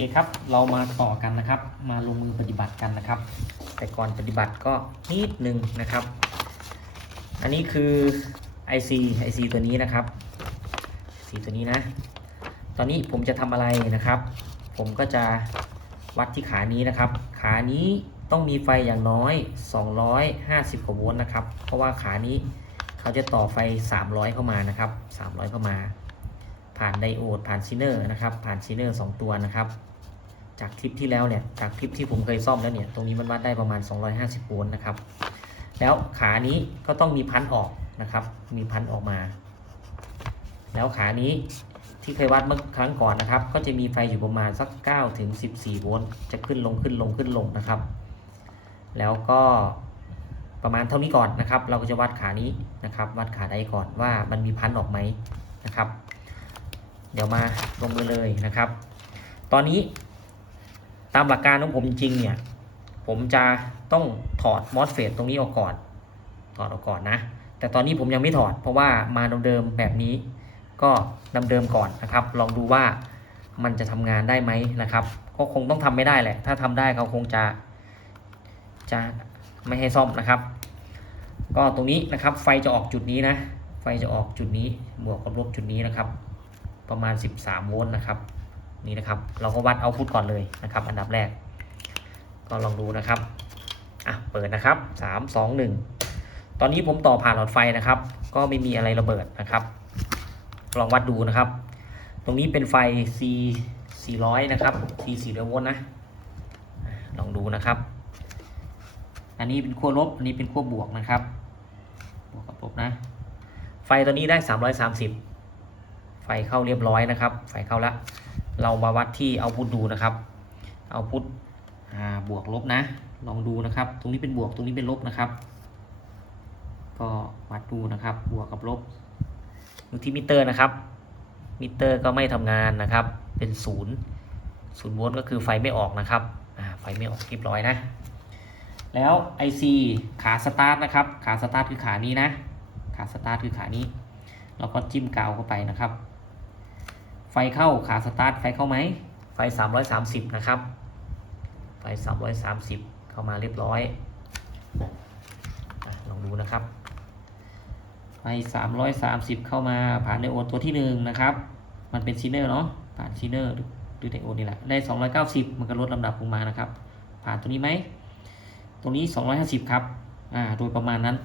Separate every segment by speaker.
Speaker 1: เคครับ เรามาต่อกันนะครับ มาลงมือปฏิบัติกันนะครับ แต่ก่อนปฏิบัติก็นิดนึงนะครับ อันนี้คือ IC IC ตัวนี้นะครับ IC ตัวนี้นะ ตอนนี้ผมจะทำอะไรนะครับ ผมก็จะวัดที่ขานี้นะครับ ขานี้ต้องมีไฟอย่างน้อย 250กว่าโวลต์นะครับ เพราะว่าขานี้เขาจะต่อไฟ 300 เข้ามานะครับ 300 เข้ามา ผ่านไดโอดผ่านซีเนอร์นะครับ ผ่านซีเนอร์สองตัวนะครับ จากคลิปที่แล้วเนี่ยจากคลิปที่ผมเคยซ่อมแล้วเนี่ยตรงนี้มันวัดได้ประมาณ 250โวลต์นะครับ แล้วขานี้ก็ต้องมีพันออกนะครับ มีพันออกมา แล้วขานี้ที่เคยวัดเมื่อครั้งก่อนนะครับ ก็จะมีไฟอยู่ประมาณสัก9ถึง14โวลต์จะขึ้นลงขึ้นลงขึ้นลงนะครับ แล้วก็ประมาณเท่านี้ก่อนนะครับ เราก็จะวัดขานี้นะครับ วัดขาใดก่อนว่ามันมีพันออกไหมนะครับ เดี๋ยวมาลงมือเลยนะครับ ตอนนี้ามหลักการของผมจริงเนี่ย ผมจะต้องถอดมอสเฟตตรงนี้ออกก่อน ถอดออกก่อนนะ แต่ตอนนี้ผมยังไม่ถอด เพราะว่ามาเดิมแบบนี้ ก็เดิมก่อนนะครับ ลองดูว่ามันจะทำงานได้ไหมนะครับ ก็คงต้องทำไม่ได้แหละ ถ้าทำได้เขาคงจะจะไม่ให้ซ่อมนะครับ ก็ตรงนี้นะครับ ไฟจะออกจุดนี้นะ ไฟจะออกจุดนี้ บวกกับลบจุดนี้นะครับ ประมาณ 13 โวลต์นะครับ นี่นะครับ เราก็วัดเอาพุทก่อนเลยนะครับ อันดับแรก ก็ลองดูนะครับอะเปิดนะครับ 3 2 1 ตอนนี้ผมต่อผ่านหลอดไฟนะครับ ก็ไม่มีอะไรระเบิดนะครับ ลองวัดดูนะครับ ตรงนี้เป็นไฟ C 400นะครับ C 400โวลต์นะลองดูนะครับ อันนี้เป็นขั้วลบ อันนี้เป็นขั้วบวกนะครับ บวกกับลบนะ ไฟตัวนี้ได้ 330 ไฟเข้าเรียบร้อยนะครับ ไฟเข้าแล้ว เรามาวัดที่เอาพุทดูนะครับ เอาพุทบวกลบนะ ลองดูนะครับ ตรงนี้เป็นบวกตรงนี้เป็นลบนะครับ ก็วัดดูนะครับ บวกกับลบดูที่มิเตอร์นะครับ มิเตอร์ก็ไม่ทำงานนะครับ เป็นศูนย์ศูนย์โวลต์ก็คือไฟไม่ออกนะครับไฟไม่ออกเรียบร้อยนะ แล้ว IC ขาสตาร์ทนะครับ ขาสตาร์ทคือขานี้นะ ขาสตาร์ทคือขานี้ เราก็จิ้มกาวเข้าไปนะครับ ไฟเข้าขาสตาร์ทไฟเข้าไหมไฟ 330 นะครับ ไฟ 330 เข้ามาเรียบร้อยลองดูนะครับ ไฟ 330 เข้ามาผ่านไดโอดตัวที่ 1 นะครับ มันเป็นซีเนอร์เนาะผ่านซีเนอร์หรือไดโอดนี่แหละได้ 290 มันก็ลดลำดับลงมานะครับ ผ่านตัวนี้ไหมตรงนี้ 250 ครับ อ่า โดยประมาณนั้น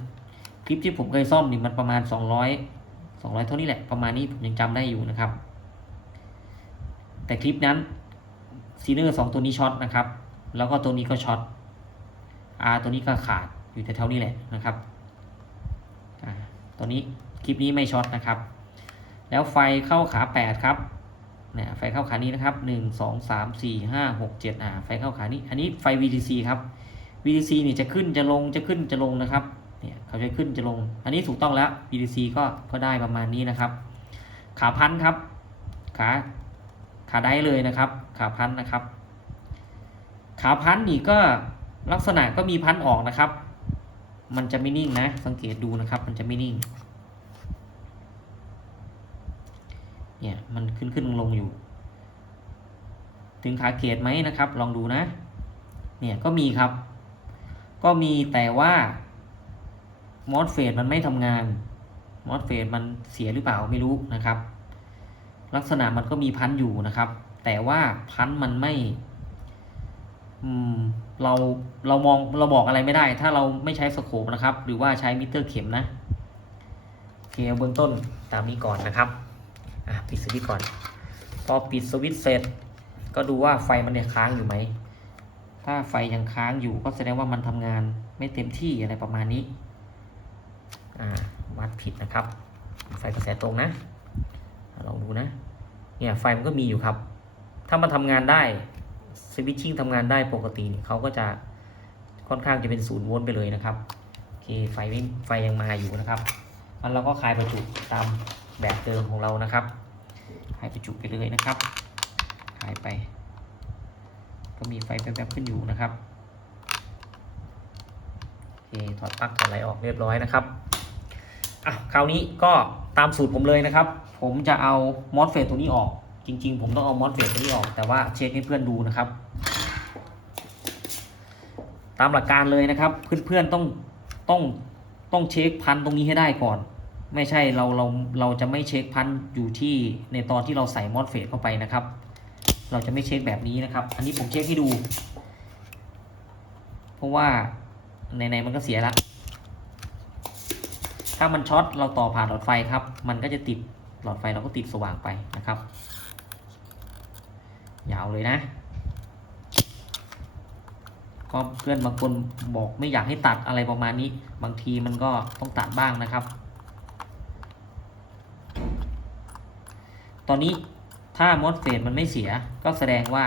Speaker 1: คลิปที่ผมเคยซ่อมนี่มันประมาณ 200 200 เท่านี้แหละ ประมาณนี้ผมยังจำได้อยู่นะครับ แต่คลิปนั้นซีเนอร์สองตัวนี้ช็อตนะครับ แล้วก็ตัวนี้ก็ช็อต R ตัวนี้ก็ขาดอยู่แถวๆนี้แหละนะครับตัวนี้คลิปนี้ไม่ช็อตนะครับ แล้วไฟเข้าขา 8 ครับเนี่ยไฟเข้าขานี้นะครับ1 2 3 4 5 6 7อ่าไฟเข้าขานี้ อันนี้ไฟ VDC ครับ VDC นี่จะขึ้นจะลงจะขึ้นจะลงนะครับเนี่ยเขาจะขึ้นจะลง อันนี้ถูกต้องแล้ว VDC ก็ก็ได้ประมาณนี้นะครับ ขาพันครับ ขา ขาได้เลยนะครับ ขาพันนะครับ ขาพันนี่ก็ลักษณะก็มีพันออกนะครับ มันจะไม่นิ่งนะ สังเกตดูนะครับ มันจะไม่นิ่ง เนี่ยมันขึ้นขึ้นลงลงอยู่ ถึงขาเกตไหมนะครับ ลองดูนะ เนี่ยก็มีครับ ก็มีแต่ว่ามอสเฟดมันไม่ทำงานมอสเฟดมันเสียหรือเปล่าไม่รู้นะครับ ลักษณะมันก็มีพันอยู่นะครับ แต่ว่าพันมันไม่มเราเรามองเราบอกอะไรไม่ได้ ถ้าเราไม่ใช้สโคปนะครับ หรือว่าใช้มิเตอร์เข็มนะโอเคเบื้องต้นตามนี้ก่อนนะครับอะปิดสวิตช์ก่อน พอปิดสวิตช์เสร็จ ก็ดูว่าไฟมันเนี่ยค้างอยู่ไหม ถ้าไฟยังค้างอยู่ก็แสดงว่ามันทำงานไม่เต็มที่อะไรประมาณนี้อ่าวัดผิดนะครับ ไฟกระแสตรงนะ ลองดูนะ เนี่ยไฟมันก็มีอยู่ครับ ถ้ามันทำงานได้สวิตชิ่งทำงานได้ปกติเนี่ยเขาก็จะค่อนข้างจะเป็นศูนย์โวลต์ไปเลยนะครับโอเคไฟไม่ไฟยังมาอยู่นะครับมันเราก็คลายประจุตามแบบเดิมของเรานะครับคลายประจุไปเลยนะครับคลายไป ก็มีไฟแวบๆขึ้นอยู่นะครับโอเคถอดปลั๊กถอดอะไรออกเรียบร้อยนะครับอะคราวนี้ก็ตามสูตรผมเลยนะครับ ผมจะเอามอสเฟตตัวนี้ออก จริง ๆ ผมต้องเอามอสเฟตตัวนี้ออก แต่ว่าเช็คให้เพื่อนดูนะครับ ตามหลักการเลยนะครับ เพื่อนๆต้องต้องต้องเช็คพันตรงนี้ให้ได้ก่อน ไม่ใช่เราเราเราจะไม่เช็คพันอยู่ที่ในตอนที่เราใส่มอสเฟตเข้าไปนะครับ เราจะไม่เช็คแบบนี้นะครับ อันนี้ผมเช็คให้ดู เพราะว่าไหนมันก็เสียละถ้ามันช็อตเราต่อผ่านหลอดไฟครับ มันก็จะติด หลอดไฟเราก็ติดสว่างไปนะครับ ยาวเลยนะ ก็เพื่อนบางคนบอกไม่อยากให้ตัดอะไรประมาณนี้ บางทีมันก็ต้องตัดบ้างนะครับ ตอนนี้ถ้ามอสเฟตมันไม่เสียก็แสดงว่า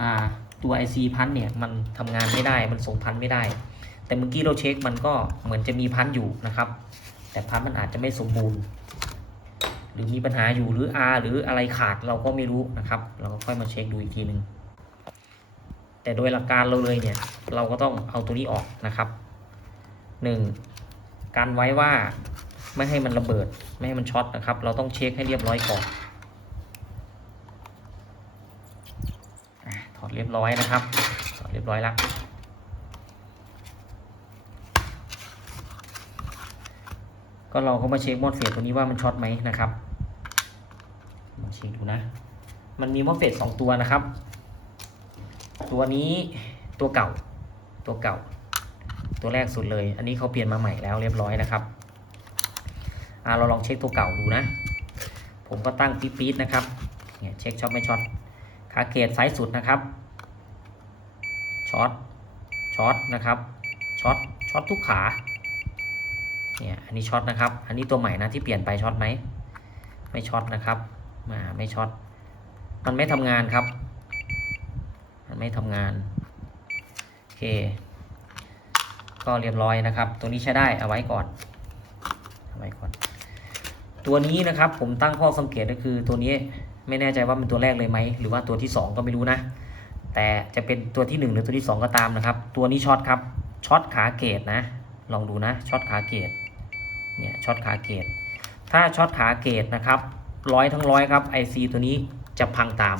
Speaker 1: อ่าตัว IC พันเนี่ยมันทำงานไม่ได้มันส่งพันไม่ได้ แต่เมื่อกี้เราเช็คมันก็เหมือนจะมีพันอยู่นะครับ แต่พันมันอาจจะไม่สมบูรณ์ รือมีปัญหาอยู่หรือ R หรืออะไรขาดเราก็ไม่รู้นะครับ เราก็ค่อยมาเช็คดูอีกทีหนึ่งแต่โดยหลักการเราเลยเนี่ย เราก็ต้องเอาตัวนี้ออกนะครับหนึ่งการไว้ว่าไม่ให้มันระเบิด ไม่ให้มันช็อตนะครับ เราต้องเช็คให้เรียบร้อยก่อนถอดเรียบร้อยนะครับ ถอดเรียบร้อยแล้วก็เราก็มาเช็คมอสเฟตตัวนี้ว่ามันช็อตไหมนะครับ เช็คดูนะ มันมีมอสเฟตสองตัวนะครับ ตัวนี้ตัวเก่า ตัวเก่า ตัวแรกสุดเลย อันนี้เขาเปลี่ยนมาใหม่แล้วเรียบร้อยนะครับอ่าเราลองเช็คตัวเก่าดูนะ ผมก็ตั้งปี๊ดๆนะครับ เนี่ยเช็คช็อตไม่ช็อตขาเกตไซส์สุดนะครับ ช็อต ช็อตนะครับ ช็อต ช็อตทุกขา เนี่ย อันนี้ช็อตนะครับ อันนี้ตัวใหม่นะที่เปลี่ยนไปช็อตไหม ไม่ช็อตนะครับ มาไม่ช็อตมันไม่ทำงานครับ มันไม่ทำงาน โอเค ก็เรียบร้อยนะครับ ตัวนี้ใช้ได้เอาไว้ก่อน เอาไว้ก่อน ตัวนี้นะครับผมตั้งข้อสังเกตก็คือตัวนี้ไม่แน่ใจว่าเป็นตัวแรกเลยไหม หรือว่าตัวที่ 2 ก็ไม่รู้นะ แต่จะเป็นตัวที่ 1 หรือตัวที่ 2 ก็ตามนะครับ ตัวนี้ช็อตครับ ช็อตขาเกตนะ ลองดูนะ ช็อตขาเกตเนี่ย ช็อตขาเกตถ้าช็อตขาเกตนะครับ ร้อยทั้งร้อยครับ IC ตัวนี้จะพังตาม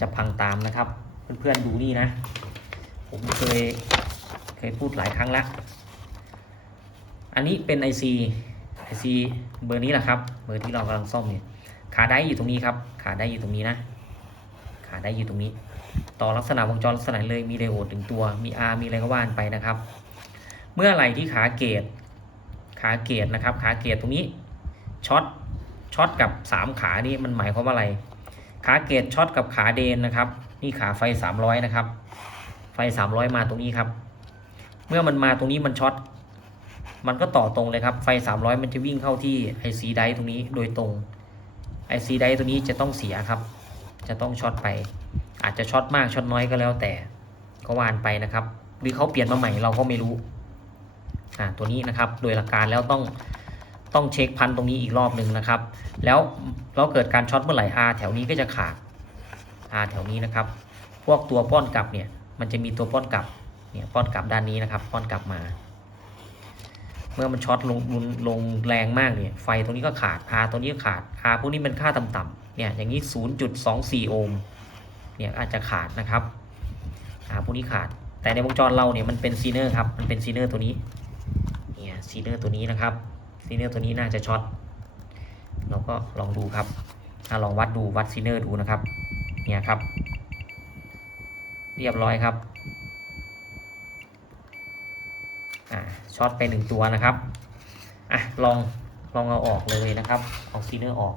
Speaker 1: จะพังตามนะครับ เพื่อนๆดูนี่นะ ผมเคยเคยพูดหลายครั้งแล้ว อันนี้เป็น IC IC เบอร์นี้แหละครับ เบอร์ที่เรากำลังซ่อมเนี่ยขาได้อยู่ตรงนี้ครับ ขาได้อยู่ตรงนี้นะ ขาได้อยู่ตรงนี้ ต่อลักษณะวงจรลักษณะเลยมีไดโอดหนึ่งตัว มี R มีอะไรก็ว่านไปนะครับ เมื่อไหร่ที่ขาเกตขาเกตนะครับ ขาเกตตรงนี้ช็อต ช็อตกับ 3 ขานี่มันหมายความว่าอะไร ขาเกตช็อตกับขาเดนนะครับ นี่ขาไฟ 300 นะครับ ไฟ 300 มาตรงนี้ครับ เมื่อมันมาตรงนี้มันช็อต มันก็ต่อตรงเลยครับ ไฟ 300 มันจะวิ่งเข้าที่ IC ไดตรงนี้โดยตรง IC ไดตัวนี้จะต้องเสียครับ จะต้องช็อตไป อาจจะช็อตมากช็อตน้อยก็แล้วแต่ก็วานไปนะครับ หรือเขาเปลี่ยนมาใหม่เราก็ไม่รู้ อ่า ตัวนี้นะครับ โดยหลักการแล้วต้อง ต้องเช็คพันตรงนี้อีกรอบหนึ่งนะครับ แล้วเราเกิดการช็อตเมื่อไหร่ R แถวนี้ก็จะขาด R แถวนี้นะครับ พวกตัวป้อนกลับเนี่ยมันจะมีตัวป้อนกลับเนี่ยป้อนกลับด้านนี้นะครับ ป้อนกลับมา เมื่อมันช็อตลงลงลงแรงมากเนี่ยไฟตรงนี้ก็ขาด R ตัวนี้ก็ขาด R พวกนี้เป็นค่าต่ำๆเนี่ยอย่างนี้ 0.24 โอห์มเนี่ยอาจจะขาดนะครับ R พวกนี้ขาด แต่ในวงจรเราเนี่ยมันเป็นซีเนอร์ครับมันเป็นซีเนอร์ตัวนี้เนี่ยซีเนอร์ตัวนี้นะครับ ซีเนอร์ตัวนี้น่าจะช็อตเราก็ลองดูครับอลองวัดดูวัดซีเนอร์ดูนะครับ เนี่ยครับ เรียบร้อยครับอ่าช็อตไปหนึ่งตัวนะครับอะลองลองเอาออกเลยนะครับเอาซีเนอร์ออก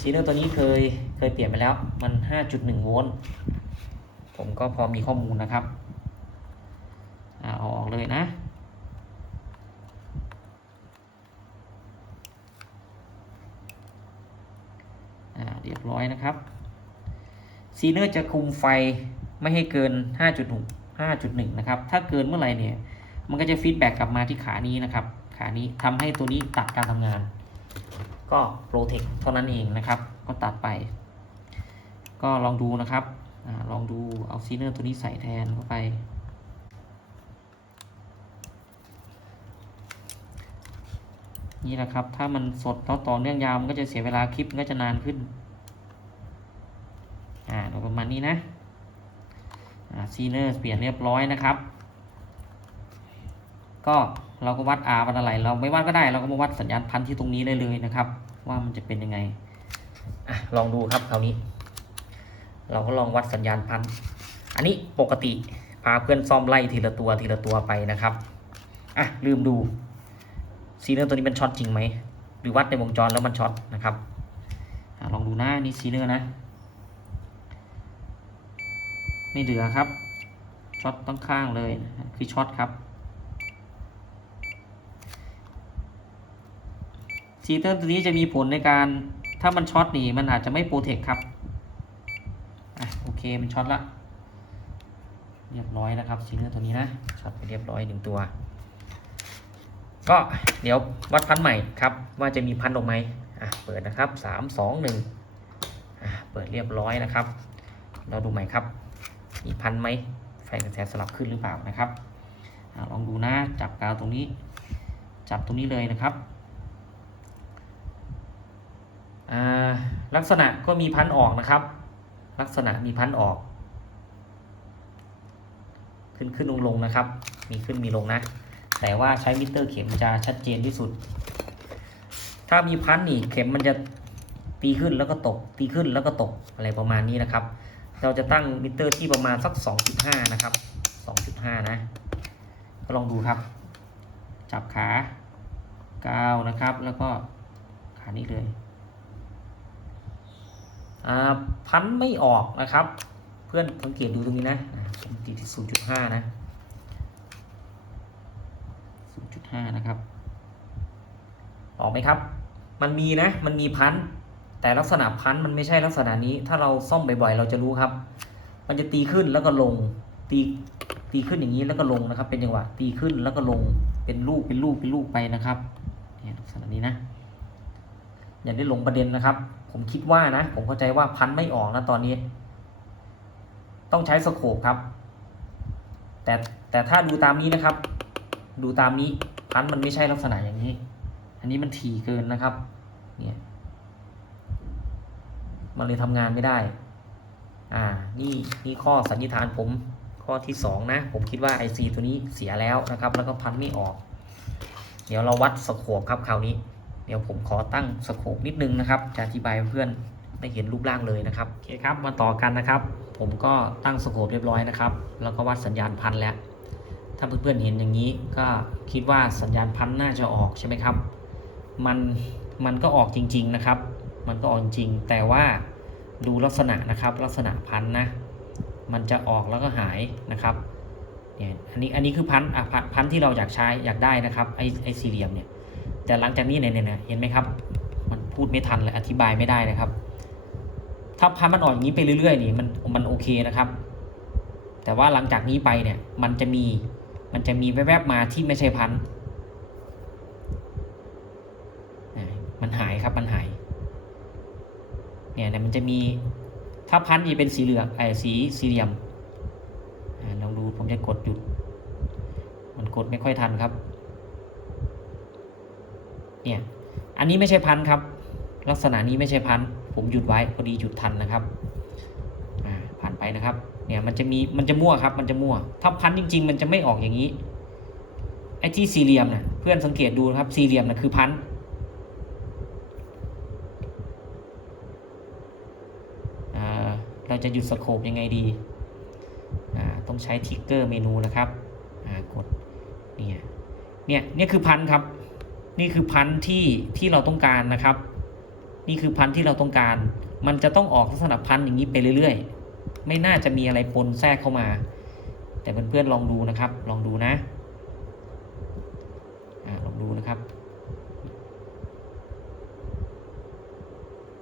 Speaker 1: ซีเนอร์ตัวนี้เคยเคยเปลี่ยนไปแล้วมัน 5.1 โวลต์ผมก็พอมีข้อมูลนะครับอ่าเอาออกเลยนะ อ่าเรียบร้อยนะครับซีเนอร์จะคุมไฟไม่ให้เกิน5.6 5.1 นะครับ ถ้าเกินเมื่อไหร่เนี่ย มันก็จะฟีดแบ็กกลับมาที่ขานี้นะครับ ขานี้ทำให้ตัวนี้ตัดการทำงาน ก็โปรเทคเท่านั้นเองนะครับ ก็ตัดไป ก็ลองดูนะครับอลองดูเอาซีเนอร์ตัวนี้ใส่แทนเข้าไป นี่แหละครับ ถ้ามันสดแล้วต่อเนื่องยาวมันก็จะเสียเวลาคลิปก็จะนานขึ้น อ่าประมาณนี้นะอ่าซีเนอร์เปลี่ยนเรียบร้อยนะครับ ก็เราก็วัด R วัดอะไร เราไม่วัดก็ได้ เราก็มาวัดสัญญาณพันธุ์ที่ตรงนี้ได้เลยนะครับ ว่ามันจะเป็นยังไงอะลองดูครับคราวนี้ เราก็ลองวัดสัญญาณพันธุ์อันนี้ปกติพาเพื่อนซ่อมไล่ทีละตัวทีละตัวไปนะครับอะลืมดูซีเนอร์ตัวนี้มันช็อตจริงไหมหรือวัดในวงจรแล้วมันช็อตนะครับอลองดูนะนี่ซีเนอร์นะ ไม่เหลือครับช็อตตั้งข้างเลยคือช็อตครับซีเนอร์ตัวนี้จะมีผลในการถ้ามันช็อตหนีมันอาจจะไม่โปรเทคครับอะโอเคมันช็อตละเรียบร้อยนะครับซีเนอร์ตัวนี้นะช็อตไปเรียบร้อยหนึ่งตัว ก็เดี๋ยววัดพันธุ์ใหม่ครับ ว่าจะมีพันธุ์ออกไหมอะเปิดนะครับสามสองหนึ่งอะเปิดเรียบร้อยนะครับ เราดูใหม่ครับ มีพันไหมไฟกระแสสลับขึ้นหรือเปล่านะครับอลองดูนะจับกาวตรงนี้ จับตรงนี้เลยนะครับลักษณะก็มีพันออกนะครับ ลักษณะมีพันออก ขึ้นขึ้นลงลงนะครับ มีขึ้นมีลงนะ แต่ว่าใช้มิเตอร์เข็มจะชัดเจนที่สุด ถ้ามีพันนี่เข็มมันจะตีขึ้นแล้วก็ตก ตีขึ้นแล้วก็ตกอะไรประมาณนี้นะครับ เราจะตั้งมิเตอร์ที่ประมาณสัก 2.5 นะครับ 2.5 นะ ก็ลองดูครับ จับขากาวนะครับ แล้วก็ขานี้เลยอ่าพันไม่ออกนะครับ เพื่อนสังเกตดูตรงนี้นะผมตีที่0.5 นะ 0.5 นะครับ ออกไหมครับ มันมีนะ มันมีพันธ แต่ลักษณะพันธุ์มันไม่ใช่ลักษณะนี้ ถ้าเราซ่อมบ่อยๆ เราจะรู้ครับ มันจะตีขึ้นแล้วก็ลง ตีตีขึ้นอย่างนี้แล้วก็ลงนะครับ เป็นจังหวะตีขึ้นแล้วก็ลง เป็นลูกเป็นลูกเป็นลูกไปนะครับเนี่ยลักษณะนี้นะ อย่าได้หลงประเด็นนะครับ ผมคิดว่านะ ผมเข้าใจว่าพันธุ์ไม่ออกนะตอนนี้ ต้องใช้สโคปครับ แต่แต่ถ้าดูตามนี้นะครับ ดูตามนี้พันธุ์มันไม่ใช่ลักษณะอย่างนี้ อันนี้มันถี่เกินนะครับ เนี่ย มันเลยทำงานไม่ได้ อ่า นี่นี่ข้อสันนิษฐานผมข้อที่สองนะ ผมคิดว่า IC ตัวนี้เสียแล้วนะครับ แล้วก็พันไม่ออก เดี๋ยวเราวัดสโคปครับคราวนี้ เดี๋ยวผมขอตั้งสโคปนิดนึงนะครับ จะอธิบายเพื่อนได้เห็นรูปร่างเลยนะครับ โอเคครับ มาต่อกันนะครับ ผมก็ตั้งสโคปเรียบร้อยนะครับ แล้วก็วัดสัญญาณพันแล้ว ถ้าเพื่อนๆเห็นอย่างนี้ก็คิดว่าสัญญาณพันน่าจะออกใช่ไหมครับ มันมันก็ออกจริง ๆนะครับ มันก็ออกจริง แต่ว่า ดูลักษณะนะครับ ลักษณะพันนะ มันจะออกแล้วก็หายนะครับเนี่ยอันนี้อันนี้คือพันอะพันพันที่เราอยากใช้อยากได้นะครับไอไอสี่เหลี่ยมเนี่ย แต่หลังจากนี้เนี่ยเนี่ยเห็นไหมครับ มันพูดไม่ทันเลยอธิบายไม่ได้นะครับ ถ้าพันมันออกอย่างนี้ไปเรื่อยๆนี่มันมันโอเคนะครับ แต่ว่าหลังจากนี้ไปเนี่ยมันจะมีมันจะมีแวบๆมาที่ไม่ใช่พันอ่ามันหายครับมัน เนี่ยเนี่ยมันจะมีถ้าพันธุ์จะเป็นสีเหลืองไอ้สีสี่เหลี่ยมลองดูผมจะกดหยุด มันกดไม่ค่อยทันครับ เนี่ยอันนี้ไม่ใช่พันธุ์ครับ ลักษณะนี้ไม่ใช่พันธุ์ผมหยุดไว้พอดีหยุดทันนะครับผ่านไปนะครับ เนี่ยมันจะมีมันจะมั่วครับ มันจะมั่ว ถ้าพันธุ์จริง ๆ มันจะไม่ออกอย่างนี้ไอ้ที่สี่เหลี่ยมนะเพื่อนสังเกตดูครับสี่เหลี่ยมนะคือพันธุ์ อ่าเรา จะหยุดสโคปยังไงดี ต้องใช้ทิกเกอร์เมนูนะครับกดเนี่ยเนี่ยเนี่ยคือพันธ์ครับ นี่คือพันธ์ที่ที่เราต้องการนะครับ นี่คือพันธ์ที่เราต้องการ มันจะต้องออกลักษณะพันธ์อย่างนี้ไปเรื่อยๆ ไม่น่าจะมีอะไรปนแทรกเข้ามา แต่เพื่อนๆลองดูนะครับ ลองดูนะอลองดูนะครับ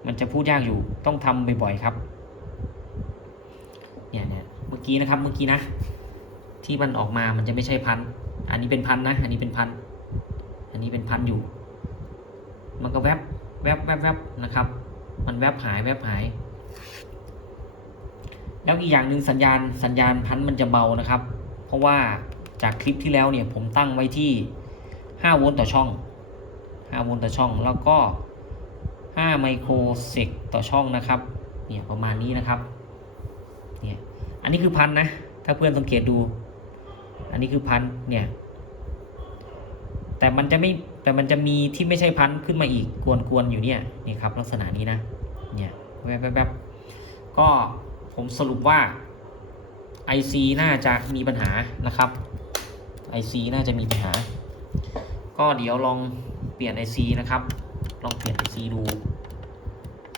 Speaker 1: มันจะพูดยากอยู่ต้องทำบ่อยๆครับ เนี่ยเนี่ยเมื่อกี้นะครับเมื่อกี้นะ ที่มันออกมามันจะไม่ใช่พันอันนี้เป็นพันนะ อันนี้เป็นพันอันนี้เป็นพันอยู่ มันก็แวบแวบแวบแวบนะครับ มันแวบหายแวบหาย แล้วอีกอย่างหนึ่งสัญญาณสัญญาณพันมันจะเบานะครับ เพราะว่าจากคลิปที่แล้วเนี่ยผมตั้งไว้ที่ 5 โวลต์ต่อช่อง 5 โวลต์ต่อช่อง แล้วก็ 5 ไมโครเซกต่อช่องนะครับ เนี่ยประมาณนี้นะครับ เนี่ยอันนี้คือพันนะ ถ้าเพื่อนสังเกตดู อันนี้คือพันเนี่ย แต่มันจะไม่แต่มันจะมีที่ไม่ใช่พันขึ้นมาอีกกวนๆอยู่เนี่ยนี่ครับ ลักษณะนี้นะเนี่ยแวบๆๆก็ผมสรุปว่า IC น่าจะมีปัญหานะครับ IC น่าจะมีปัญหา ก็เดี๋ยวลองเปลี่ยน IC นะครับ ลองเปลี่ยน IC ดู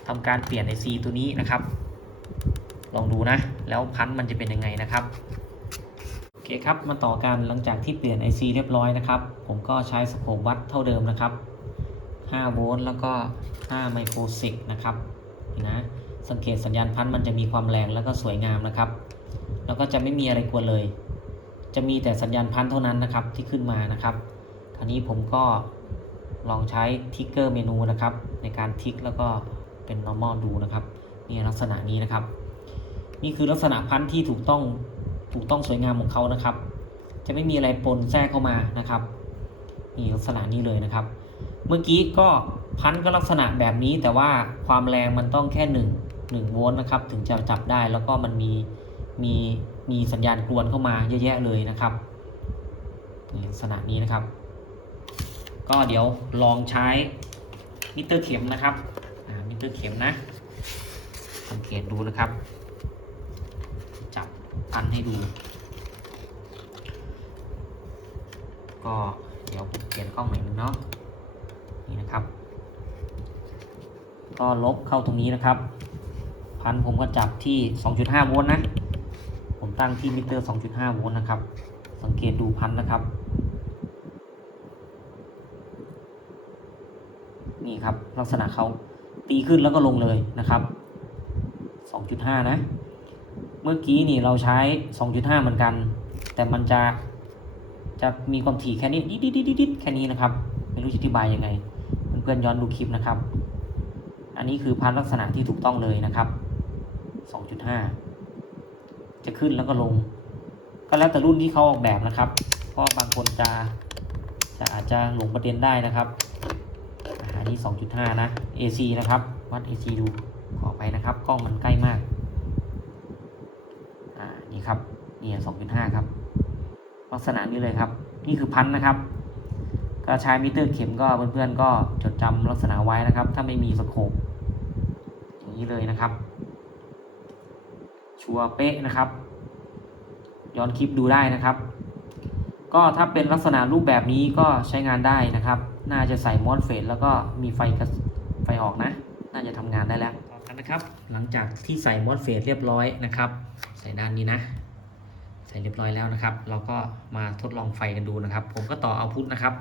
Speaker 1: ทำการเปลี่ยน IC ตัวนี้นะครับ ลองดูนะ แล้วพันธุ์มันจะเป็นยังไงนะครับโอเคครับมาต่อกันหลังจากที่เปลี่ยน IC เรียบร้อยนะครับ ผมก็ใช้สโคปวัดเท่าเดิมนะครับ 5 โวลต์แล้วก็ 5 ไมโครเซกนะครับนี่นะสังเกตสัญญาณพันธุ์มันจะมีความแรงแล้วก็สวยงามนะครับ แล้วก็จะไม่มีอะไรกวนเลย จะมีแต่สัญญาณพันธุ์เท่านั้นนะครับที่ขึ้นมานะครับคราวนี้ผมก็ลองใช้ทิกเกอร์เมนูนะครับ ในการทิกแล้วก็เป็น normal ดูนะครับนี่ลักษณะนี้นะครับ นี่คือลักษณะพันธุ์ที่ถูกต้องถูกต้องสวยงามของเขานะครับ จะไม่มีอะไรปนแทรกเข้ามานะครับนี่ลักษณะนี้เลยนะครับ เมื่อกี้ก็พันธุ์ก็ลักษณะแบบนี้แต่ว่าความแรงมันต้องแค่1 1โวลต์นะครับ ถึงจะจับได้แล้วก็มันมีมีมีสัญญาณกวนเข้ามาเยอะแยะเลยนะครับนี่ลักษณะนี้นะครับ ก็เดี๋ยวลองใช้มิเตอร์เข็มนะครับมิเตอร์เข็มนะสังเกตดูนะครับ พันให้ดู ก็เดี๋ยวผมเปลี่ยนกล้องใหม่นึงเนาะนี่นะครับ ก็ลบเข้าตรงนี้นะครับ พันผมก็จับที่ 2.5 โวลต์นะ ผมตั้งที่มิเตอร์ 2.5 โวลต์นะครับ สังเกตดูพันนะครับ นี่ครับลักษณะเขาตีขึ้นแล้วก็ลงเลยนะครับ 2.5 นะ เมื่อกี้นี่เราใช้ 2.5 เหมือนกัน แต่มันจะจะมีความถี่แค่นี้ดิดดิดดิดดิดแค่นี้นะครับ ไม่รู้จะอธิบายยังไง เพื่อนๆย้อนดูคลิปนะครับ อันนี้คือพันลักษณะที่ถูกต้องเลยนะครับ 2.5 จะขึ้นแล้วก็ลง ก็แล้วแต่รุ่นที่เขาออกแบบนะครับ เพราะบางคนจะจะอาจจะหลงประเด็นได้นะครับ อันนี้ 2.5 นะ AC นะครับ วัด AC ดู ขอไปนะครับ กล้องมันใกล้มาก นี่ครับนี่2.5ครับ ลักษณะนี้เลยครับ นี่คือพันนะครับ ก็ใช้มิเตอร์เข็มก็เพื่อนๆก็จดจำลักษณะไว้นะครับ ถ้าไม่มีสโคปอย่างนี้เลยนะครับ ชัวเป๊ะนะครับ ย้อนคลิปดูได้นะครับ ก็ถ้าเป็นลักษณะรูปแบบนี้ก็ใช้งานได้นะครับ น่าจะใส่มอสเฟตแล้วก็มีไฟกระไฟออกนะ น่าจะทำงานได้แล้ว นะครับ หลังจากที่ใส่มอสเฟตเรียบร้อยนะครับ ใส่ด้านนี้นะ ใส่เรียบร้อยแล้วนะครับ เราก็มาทดลองไฟกันดูนะครับ ผมก็ต่อเอาพุทนะครับ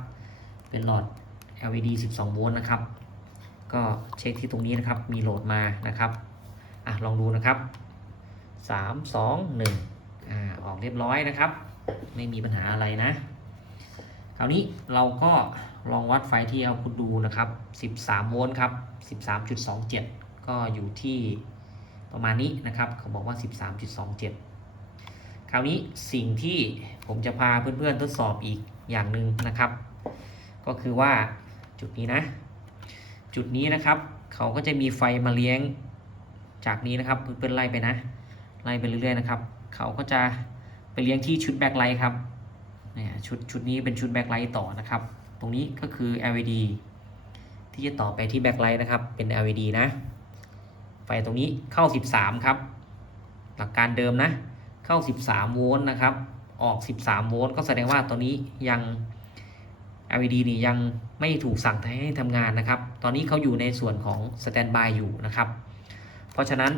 Speaker 1: เป็นหลอด LED 12 โวลต์นะครับ ก็เช็คที่ตรงนี้นะครับ มีโหลดมานะครับ อะ ลองดูนะครับ 3 2 1อ่า ออกเรียบร้อยนะครับ ไม่มีปัญหาอะไรนะ คราวนี้เราก็ลองวัดไฟที่เอาพุทดูนะครับ 13 โวลต์ครับ 13.27 ก็อยู่ที่ประมาณนี้นะครับเขาบอกว่า 13.27 คราวนี้สิ่งที่ผมจะพาเพื่อนๆทดสอบอีกอย่างหนึ่งนะครับ ก็คือว่าจุดนี้นะ จุดนี้นะครับเขาก็จะมีไฟมาเลี้ยงจากนี้นะครับเพื่อนๆไล่ไปนะ ไล่ไปเรื่อยๆนะครับ เขาก็จะไปเลี้ยงที่ชุดแบ็คไลท์ครับเนี่ยชุดชุดนี้เป็นชุดแบ็คไลท์ต่อนะครับ ตรงนี้ก็คือ LED ที่จะต่อไปที่แบ็คไลท์นะครับเป็น LED นะ ไฟตรงนี้เข้า 13 ครับ หลักการเดิมนะ เข้า 13 โวลต์นะครับ ออก 13 โวลต์ก็แสดงว่าตัวนี้ยัง LED นี่ยังไม่ถูกสั่งให้ทำงานนะครับ ตอนนี้เขาอยู่ในส่วนของสแตนบายอยู่นะครับ เพราะฉะนั้น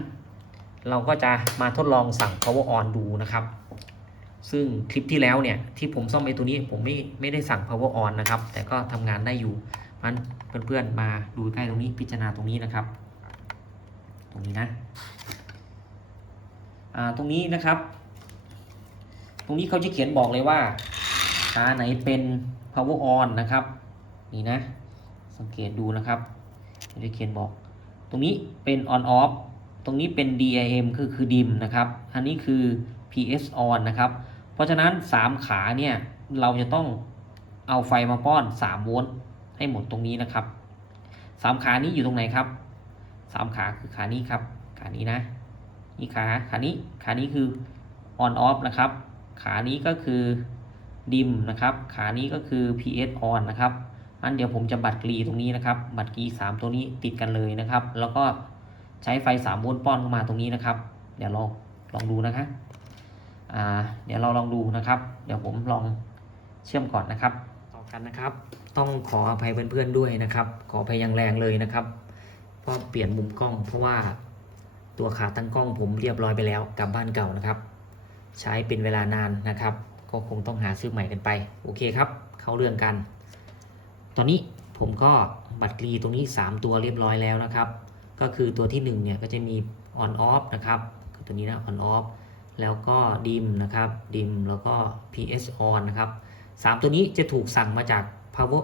Speaker 1: เราก็จะมาทดลองสั่ง power on ดูนะครับ ซึ่งคลิปที่แล้วเนี่ย ที่ผมซ่อมไอ้ตัวนี้ผมไม่ไม่ได้สั่ง power on นะครับ แต่ก็ทำงานได้อยู่มันเพื่อนๆมาดูใกล้ตรงนี้พิจารณาตรงนี้นะครับ รงนี้นะตรงนี้นะครับ ตรงนี้เขาจะเขียนบอกเลยว่าขาไหนเป็น power on นะครับ นี่นะ สังเกตดูนะครับเขาจะเขียนบอก ตรงนี้เป็น on off ตรงนี้เป็น DIM คือคือ dim นะครับ อันนี้คือ PS on นะครับ เพราะฉะนั้น 3 ขาเนี่ย เราจะต้องเอาไฟมาป้อน 3 โวลต์ให้หมดตรงนี้นะครับสามขานี้อยู่ตรงไหนครับ สามขาคือขานี้ครับ ขานี้นะนี่ขาขานี้ขานี้คือ on off นะครับ ขานี้ก็คือดิมนะครับ ขานี้ก็คือ PS on นะครับอันเดี๋ยวผมจะบัตรกรีตรงนี้นะครับ บัตรกรี3ตัวนี้ติดกันเลยนะครับ แล้วก็ใช้ไฟ3โวลต์ป้อนเข้ามาตรงนี้นะครับ เดี๋ยวลองลองดูนะคะอ่าเดี๋ยวเราลองดูนะครับ เดี๋ยวผมลองเชื่อมก่อนนะครับ ต่อกันนะครับ ต้องขออภัยเพื่อนๆด้วยนะครับ ขออภัยอย่างแรงเลยนะครับ เพราะเปลี่ยนมุมกล้อง เพราะว่าตัวขาตั้งกล้องผมเรียบร้อยไปแล้วกลับบ้านเก่านะครับ ใช้เป็นเวลานานนะครับ ก็คงต้องหาซื้อใหม่กันไป โอเคครับ เข้าเรื่องกัน ตอนนี้ผมก็บัตรกรีตรงนี้ 3 ตัวเรียบร้อยแล้วนะครับ ก็คือตัวที่1เนี่ยก็จะมี on off นะครับคือตัวนี้นะ on off แล้วก็ dim นะครับ dim แล้วก็ ps on นะครับสามตัวนี้จะถูกสั่งมาจาก power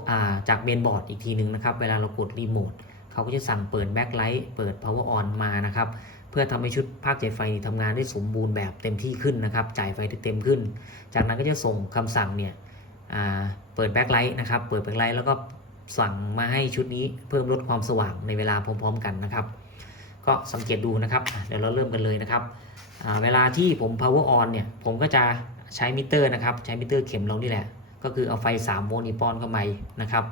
Speaker 1: จากเมนบอร์ดอีกทีหนึ่งนะครับ เวลาเรากดรีโมท เขาก็จะสั่งเปิด backlight เปิด power on มานะครับ เพื่อทำให้ชุดภาคจ่ายไฟนี่ทำงานได้สมบูรณ์แบบเต็มที่ขึ้นนะครับ จ่ายไฟได้เต็มขึ้น จากนั้นก็จะส่งคำสั่งเนี่ยเปิดแบ็คไลท์นะครับ เปิดแบ็คไลท์แล้วก็สั่งมาให้ชุดนี้เพิ่มลดความสว่างในเวลาพร้อม ๆ กันนะครับ ก็สังเกตดูนะครับ เดี๋ยวเราเริ่มกันเลยนะครับ เวลาที่ผม power on เนี่ย ผมก็จะใช้มิเตอร์นะครับ ใช้มิเตอร์เข็มเรานี่แหละ ก็คือเอาไฟ 3 โวลต์นี่ป้อนเข้าไปนะครับ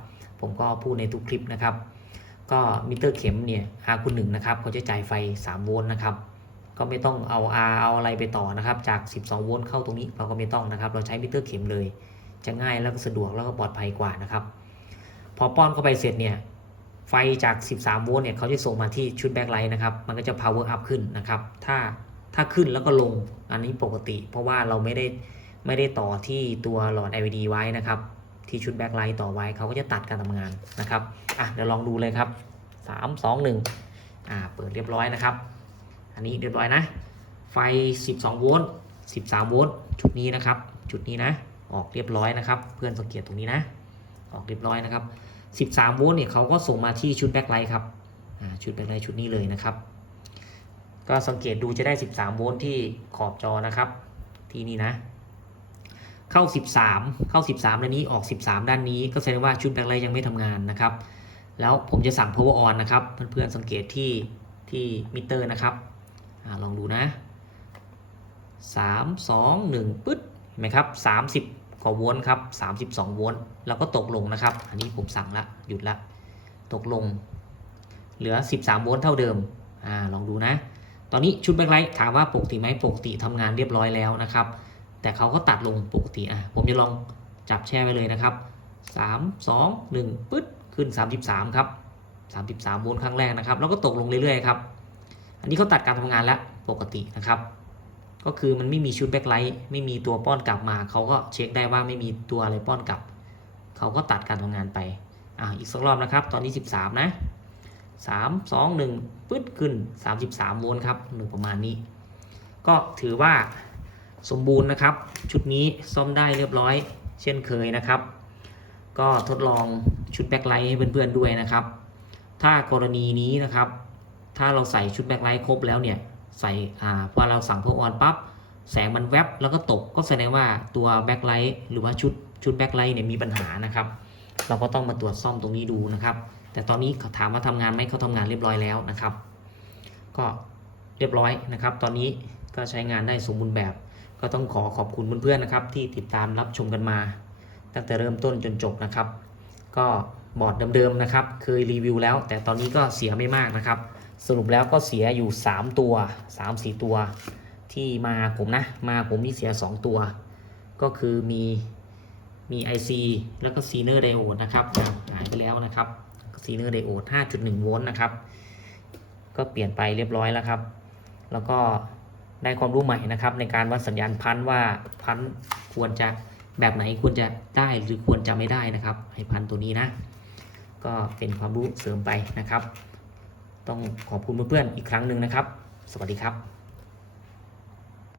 Speaker 1: ผมก็พูดในทุกคลิปนะครับ ก็มิเตอร์เข็มเนี่ย R คูณ1นะครับเขาจะจ่ายไฟ 3 โวลต์นะครับก็ไม่ต้องเอา R เอาอะไรไปต่อนะครับ จาก 12 โวลต์เข้าตรงนี้เราก็ไม่ต้องนะครับ เราใช้มิเตอร์เข็มเลย จะง่ายแล้วก็สะดวกแล้วก็ปลอดภัยกว่านะครับ พอป้อนเข้าไปเสร็จเนี่ย ไฟจาก 13 โวลต์เนี่ยเขาจะส่งมาที่ชุดแบ็คไลท์นะครับ มันก็จะ power up ขึ้นนะครับ ถ้าถ้าขึ้นแล้วก็ลงอันนี้ปกติ เพราะว่าเราไม่ได้ไม่ได้ต่อที่ตัวหลอด LED ไว้นะครับ ที่ชุดแบ็คไลท์ต่อไว้เขาก็จะตัดการทำงานนะครับอะเดี๋ยวลองดูเลยครับ 3 2 1อ่าเปิดเรียบร้อยนะครับ อันนี้เรียบร้อยนะ ไฟ 12 โวลต์ 13 โวลต์ชุดนี้นะครับ จุดนี้นะ ออกเรียบร้อยนะครับ เพื่อนสังเกตตรงนี้นะ ออกเรียบร้อยนะครับ 13 โวลต์เนี่ยเขาก็ส่งมาที่ชุดแบ็คไลท์ครับอ่าชุดแบ็คไลท์ชุดนี้เลยนะครับ ก็สังเกตดูจะได้ 13 โวลต์ที่ขอบจอนะครับ ที่นี่นะ เข้า 13 เข้า 13 ด้านนี้ออก 13 ด้านนี้ ก็แสดงว่าชุดแบ็คไลท์ยังไม่ทำงานนะครับ แล้วผมจะสั่ง power on นะครับเพื่อนๆสังเกตที่ที่มิเตอร์นะครับอลองดูนะ 3 2 1ปึ๊ดเห็นไหมครับ 30 กว่าโวลต์ครับ 32 โวลต์แล้วก็ตกลงนะครับ อันนี้ผมสั่งละหยุดละตกลง เหลือ 13 โวลต์เท่าเดิมอ่าลองดูนะ ตอนนี้ชุดแบ็คไลท์ถามว่าปกติไหมปกติทำงานเรียบร้อยแล้วนะครับ แต่เขาก็ตัดลงปกติอะผมจะลองจับแช่ไว้เลยนะครับ 3 2 1ปึ๊ดขึ้น 33 ครับ 33 โวลต์ครั้งแรกนะครับ แล้วก็ตกลงเรื่อยๆครับ อันนี้เขาตัดการทำงานแล้วปกตินะครับ ก็คือมันไม่มีชุดแบ็คไลท์ไม่มีตัวป้อนกลับมา เขาก็เช็คได้ว่าไม่มีตัวอะไรป้อนกลับ เขาก็ตัดการทำงานไปอ่าอีกสักรอบนะครับ ตอนนี้ 13 นะ 3 2 1ปึ๊ดขึ้น 33 โวลต์ครับหนึ่งประมาณนี้ ก็ถือว่า สมบูรณ์นะครับ ชุดนี้ซ่อมได้เรียบร้อย เช่นเคยนะครับ ก็ทดลองชุดแบ็คไลท์ให้เพื่อนๆด้วยนะครับ ถ้ากรณีนี้นะครับ ถ้าเราใส่ชุดแบ็คไลท์ครบแล้วเนี่ยใส่อ่าพอเราสั่งพวกออนปั๊บแสงมันแวบแล้วก็ตกก็แสดงว่าตัวแบ็คไลท์หรือว่าชุดชุดแบ็คไลท์เนี่ยมีปัญหานะครับ เราก็ต้องมาตรวจซ่อมตรงนี้ดูนะครับ แต่ตอนนี้เขาถามว่าทำงานไหมเขาทำงานเรียบร้อยแล้วนะครับ ก็เรียบร้อยนะครับ ตอนนี้ก็ใช้งานได้สมบูรณ์แบบ ก็ต้องขอขอบคุณเพื่อนๆนะครับ ที่ติดตามรับชมกันมา ตั้งแต่เริ่มต้นจนจบนะครับ ก็บอร์ดเดิมๆนะครับ เคยรีวิวแล้ว แต่ตอนนี้ก็เสียไม่มากนะครับ สรุปแล้วก็เสียอยู่ 3 ตัว 3-4 ตัว ที่มาผมนะ มาผมนี่เสีย 2 ตัว ก็คือมีมี IC แล้วก็ซีเนอร์ไดโอดนะครับหายไปแล้วนะครับซีเนอร์ไดโอด5.1 โวลต์นะครับ ก็เปลี่ยนไปเรียบร้อยแล้วครับ แล้วก็ ได้ความรู้ใหม่นะครับ ในการวัดสัญญาณพันธุ์ว่าพันธุ์ควรจะแบบไหนควรจะได้หรือควรจะไม่ได้นะครับ ให้พันธุ์ตัวนี้นะ ก็เป็นความรู้เสริมไปนะครับ ต้องขอบคุณเพื่อนๆอีกครั้งหนึ่งนะครับ สวัสดีครับ